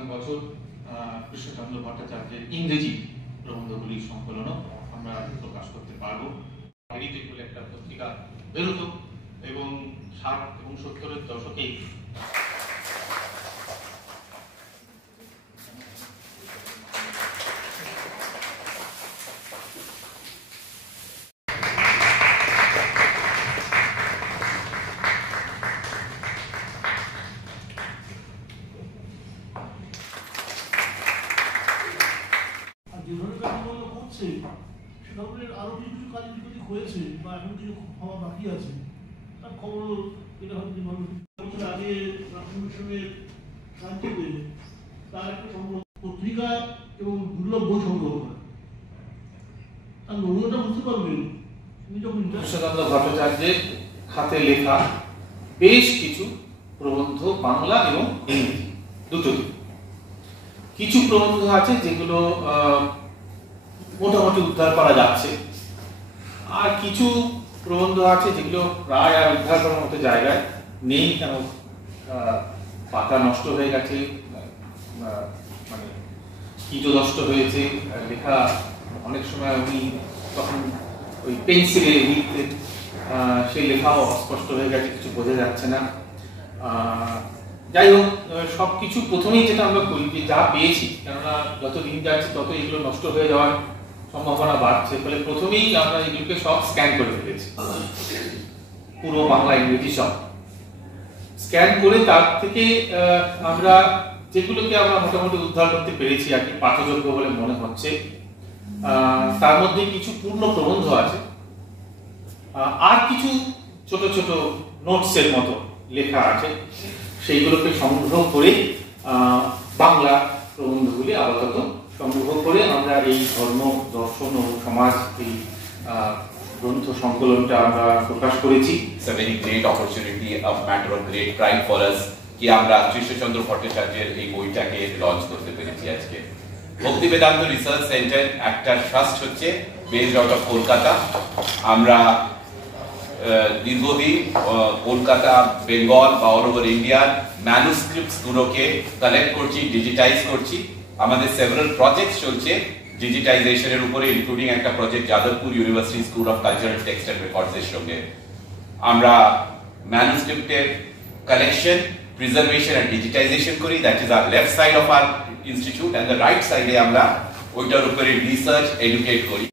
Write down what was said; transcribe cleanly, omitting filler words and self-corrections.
আগামী বছর কৃষ্ণচন্দ্র ভট্টাচার্যের ইংরেজি প্রবন্ধগুলির সংকলনও আমরা প্রকাশ করতে পারবো। হেরিটেজ বলে একটা পত্রিকা বেরোতো এবং 60 এবং 70-এর দশকে আরো কিছু কাজ হয়েছে বা এখন কিছু হওয়া বাকি আছে তার খবর এটা হচ্ছে বছর আগে কমিশনের কাজে তার একটা সংগ্রহ পত্রিকা এবং দুর্লভ বই সংগ্রহ করে তার নমুনাটা বুঝতে পারবেন। কৃষ্ণচন্দ্র ভট্টাচার্যের হাতে লেখা বেশ কিছু প্রবন্ধ বাংলা এবং ইংরেজি দুটোই। কিছু প্রবন্ধ আছে যেগুলো মোটামুটি উদ্ধার করা যাচ্ছে, আর কিছু প্রবন্ধ আছে যেগুলো প্রায় আর উদ্ধার করার মতো জায়গায় নেই, কেন পাতা নষ্ট হয়ে গেছে, মানে কীট নষ্ট হয়েছে, লেখা অনেক সময় উনি তখন ওই পেন্সিলে লিখতেন, সেই লেখাও অস্পষ্ট হয়ে গেছে, কিছু বোঝা যাচ্ছে না। যাই হোক, সব কিছু প্রথমেই যেটা আমরা করি যে যা পেয়েছি, কেননা যত দিন যাচ্ছে তত এগুলো নষ্ট হয়ে যাওয়ার সম্ভাবনা বাড়ছে, ফলে প্রথমেই আমরা এগুলোকে সব স্ক্যান করে ফেলেছি, পুরো বাংলা ইংরেজি সব স্ক্যান করে তার থেকে আমরা যেগুলোকে আমরা মোটামুটি উদ্ধার করতে পেরেছি আর কি পাঠযোগ্য বলে মনে হচ্ছে, তার মধ্যে কিছু পূর্ণ প্রবন্ধ আছে, আর কিছু ছোট ছোট নোটসের মতো লেখা আছে, সেইগুলোকে সংগ্রহ করে বাংলা প্রবন্ধগুলি আপাতত সংগ্রহ করে আমরা এই ধর্ম দর্শন ও সমাজ এই গ্রন্থ সংকলনটা আমরা প্রকাশ করেছি। It's a very great opportunity, a matter of great pride for us কি আমরা কৃষ্ণচন্দ্র ভট্টাচার্যের এই বইটাকে লঞ্চ করতে পেরেছি আজকে। ভক্তি বেদান্ত রিসার্চ সেন্টার একটা ট্রাস্ট হচ্ছে বেসড আউট অফ কলকাতা। আমরা দীর্ঘদিন কলকাতা, বেঙ্গল বা অল ওভার ইন্ডিয়ার ম্যানুস্ক্রিপ্টস গুলোকে কালেক্ট করছি, ডিজিটাইজ করছি। আমাদের সেভারাল প্রজেক্টস চলছে ডিজিটাইজেশনের উপরে, ইনক্লুডিং একটা project Jadavpur university school of cultural text and রেকর্ডসের সঙ্গে। আমরা ম্যানুস্ক্রিপ্টের কালেকশন, প্রিজার্ভেশন এন্ড ডিজিটাইজেশন করি, that is our left side of our institute, and the right সাইডে আমরা ওইটার উপরে রিসার্চ, এডুকেট করি।